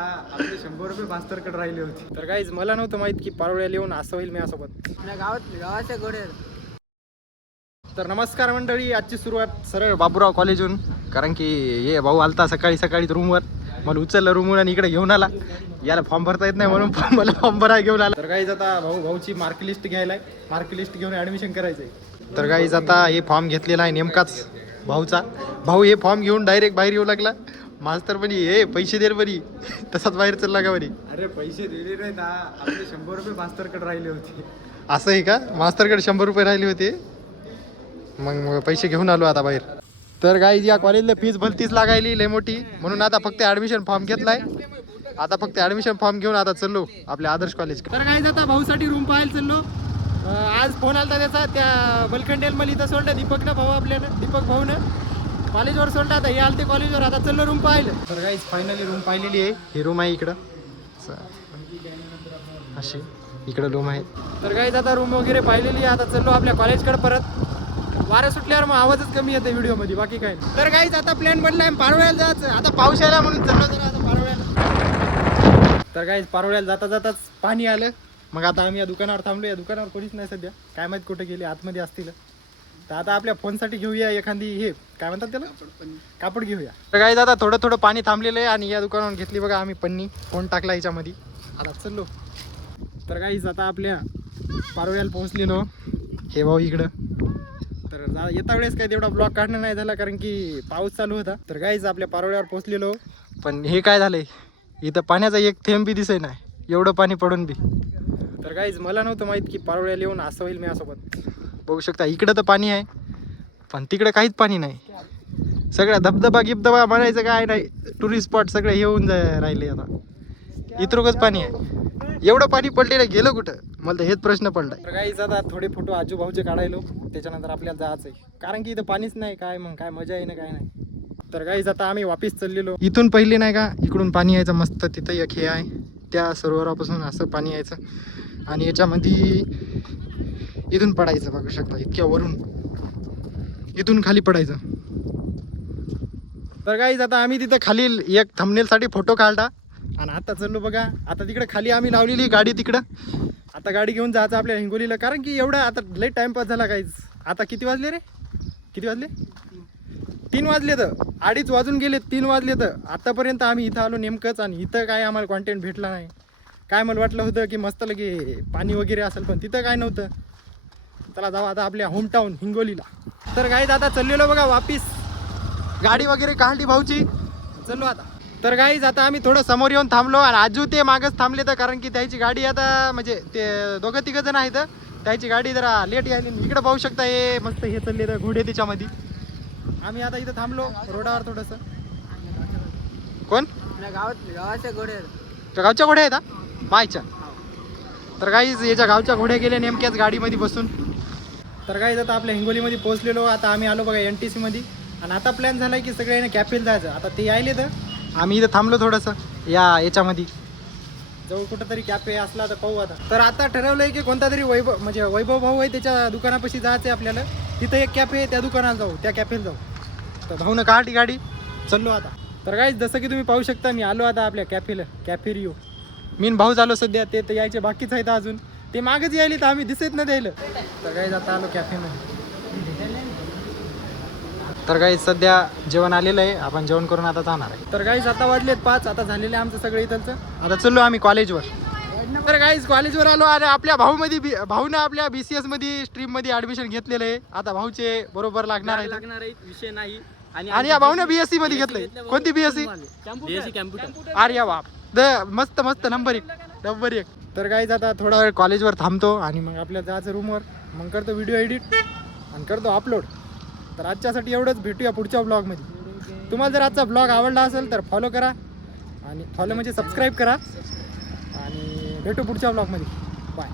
आपले 100 रुपये मास्तरकडे राहिले होते. तर गाईज मला नव्हतं माहित की पारोळ्याला येऊन असं होईल माझ्यासोबत. गावाच्या घोड्यावर. तर नमस्कार मंडळी, आजची सुरुवात सरळ बाबूराव कॉलेजहून. कारण की हे भाऊ आलता सकाळी रूमवर, मला उचललं रूमवर आणि इकडे घेऊन आला. याला फॉर्म भरता येत नाही म्हणून मला फॉर्म भरायला घेऊन आला. तर गाईज आता भाऊची मार्क लिस्ट घ्यायला आहे, मार्क लिस्ट घेऊन ॲडमिशन करायचं आहे. तर गाईज आता हे फॉर्म घेतलेला आहे नेमकाच भाऊचा. भाऊ हे फॉर्म घेऊन डायरेक्ट बाहेर येऊ लागला. मास्तर म्हणे हे पैसे दे बरी, तसाच बाहेर चालला का बरी. अरे पैसे दिले नाही ना, आपले 100 रुपये मास्तरकडे राहिले होते. असं आहे का? मास्तरकडे 100 रुपये राहिले होते, मग पैसे घेऊन आलो आता बाहेर. तर गाईज या कॉलेजला फीज भलतीच लागायली लय मोठी, म्हणून आता फक्त ॲडमिशन फॉर्म घेतलाय. आता फक्त ॲडमिशन फॉर्म घेऊन आता चाललो आपल्या आदर्श कॉलेज. तर गाईज आता भाऊसाठी रूम पाहायला चाललो. आज फोन आलता त्याचा, त्या बलखंडेल मला इथं सोडलं दीपकनं, भाऊ आपल्याला दीपक भाऊनं कॉलेजवर सोडलं. आता हे आलते कॉलेजवर, आता चाललो रूम पाहिलं. तर गाईज फायनली रूम पाहिलेली आहे. ही रूम आहे इकडं अशी, इकडं रूम आहे. तर गाईज आता रूम वगैरे पाहिलेली आहे. आता चाललो आपल्या कॉलेजकडे परत. वारं सुटल्यावर मग आवाजच कमी येते व्हिडिओमध्ये, बाकी काय नाही. तर गाईज आता प्लॅन बनलाय पारोळ्याला जायचं. आता पाऊस आला म्हणून चाललो जरा आता पारोळ्याला. तर गाईज पारोळ्याला जाताच पाणी आलं. मग आता आम्ही या दुकानावर थांबलो. या दुकानावर कोणीच नाही सध्या, काय माहित कुठे गेले, आतमध्ये असतील. तर आता आपल्या फोनसाठी घेऊया एखादी, हे काय म्हणतात त्याला, कापड घेऊया. तर गाईज आता थोडं पाणी थांबलेलं आहे आणि या दुकानावर घेतली बघा आम्ही पन्नी, फोन टाकला याच्यामध्ये. आता चाललो. तर गाईज आता आपल्या पारोळ्याला पोहोचलेलो. हे भाऊ इकडं. तर येता वेळेस काही तेवढा ब्लॉग काढणं नाही झाला कारण की पाऊस चालू होता. तर गाईज आपल्या पारोळ्यावर पोहोचलेलो. पण हे काय झालंय, इथं पाण्याचा एक थेंब बी दिसे नाही, एवढं पाणी पडून बी. तर गाईज मला नव्हतं माहित की पारोळ्याला येऊन असं होईल माझ्यासोबत. बघू शकता इकडं तर पाणी आहे, पण तिकडं काहीच पाणी नाही. सगळ्या धबधबा गिबधबा म्हणायचं काय नाही, टुरिस्ट स्पॉट सगळे येऊन राहिले. आता इतरकच पाणी आहे. एवढं पाणी पडलेलं गेलं कुठं, मला तर हेच प्रश्न पडला. तर गाईज आता थोडे फोटो आजू भाऊचे काढायलो, त्याच्यानंतर आपल्याला जायचं आहे. कारण की इथं पाणीच नाही, काय मग काय मजा आहे ना काय नाही. तर गाईज आता आम्ही वापिस चाललेलो. इथून पहिले नाही का इकडून पाणी यायचं मस्त, तिथं एक हे आहे, त्या सरोवरापासून असं पाणी यायचं आणि याच्यामध्ये इथून पडायचं. बघू शकता इतक्या वरून इथून खाली पडायचं. तर गाईज आता आम्ही तिथं खाली एक थंबनेलसाठी फोटो काढला आणि आता चाललो बघा. आता तिकडे खाली आम्ही लावलेली गाडी तिकडं. आता गाडी घेऊन जायचं आपल्या हिंगोलीला, कारण की एवढा आता लई टाइमपास झाला गाईज. आता किती वाजले रे, किती वाजले, 3 वाजले. तर 2:30 वाजून गेले, 3 वाजले. तर आतापर्यंत आम्ही इथं आलो नेमकंच, आणि इथं काय आम्हाला कॉन्टेंट भेटला नाही. काय मला वाटलं होतं की मस्त लगे पाणी वगैरे असेल, पण तिथं काय नव्हतं. चला जाऊ आता आपल्या होमटाऊन हिंगोलीला. तर गाईज आता चाललेलो बघा वापिस. गाडी वगैरे काढली भाऊची, चलो आता. तर गाईज आता आम्ही थोडं समोर येऊन थांबलो आणि आजू ते मागच थांबले. तर कारण की त्याची गाडी आता म्हणजे ते 2-3 जण आहेत, त्याची गाडी जरा लेट यायली. इकडे पाहू शकता हे मस्त हे चालले तर घोडे त्याच्यामध्ये. आम्ही आता इथं थांबलो रोडावर थोडंसं. कोण? गावाच्या घोड्यावर. गावच्या घोड्या आहेत मायच्या. तर गाईज याच्या गावच्या घोड्या गेल्या नेमक्याच गाडीमध्ये बसून. तर गाईज आता आपल्या हिंगोलीमध्ये पोहोचलेलो. आता आम्ही आलो बघा NTC मध्ये, आणि आता प्लॅन झाला की सगळ्यांना कॅफेला जायचं. आता ते यायले तर आम्ही इथं थांबलो थोडंसं याच्यामध्ये. जवळ कुठंतरी कॅफे असला तर पाहू आता. तर आता ठरवलं आहे की कोणता तरी वैभव भाऊ आहे त्याच्या दुकानापाशी जायचं आहे आपल्याला. तिथं एक कॅफे आहे, त्या दुकानाला जाऊ, त्या कॅफेला जाऊ. तर भाऊनं काढली गाडी, चाललो आता. तर गाईज जसं की तुम्ही पाहू शकता मी आलो आता आपल्या कॅफेला, कॅफे रिओ. मीन भाऊ झालो सध्या, ते तर यायचे बाकीच आहेत अजून, ते मागच यायले तर आम्ही दिसत नाही द्यायला. तर गाईज आता आलो कॅफेमध्ये. तर गाईज सध्या जेवण आलेलं आहे, आपण जेवण करून आता जाणार आहे. तर गाईज आता वाजलेत 5, आता झालेलं आहे आमचं सगळं इथलचं. आता चाललो आम्ही कॉलेजवर. तर गाईज कॉलेजवर आलो आणि आपल्या भाऊने आपल्या BCS मध्ये स्ट्रीममध्ये ॲडमिशन घेतलेलं आहे. आता भाऊचे बरोबर लागणार आहे विषय नाही. आणि या भाऊने BSc मध्ये घेतलंय. कोणती BSc? कॅम्प्युटर. अरे बाप, मस्त नंबर 1. तर गाईज आता थोडा वेळ कॉलेजवर थांबतो आणि मग आपल्याला जायचं रूमवर. मग करतो व्हिडिओ एडिट आणि करतो अपलोड. तर आजच्यासाठी एवढंच, भेटूया पुढच्या ब्लॉगमध्ये. तुम्हाला जर आजचा ब्लॉग आवडला असेल तर फॉलो करा, आणि फॉलो म्हणजे सबस्क्राईब करा, आणि भेटू पुढच्या ब्लॉगमध्ये. बाय.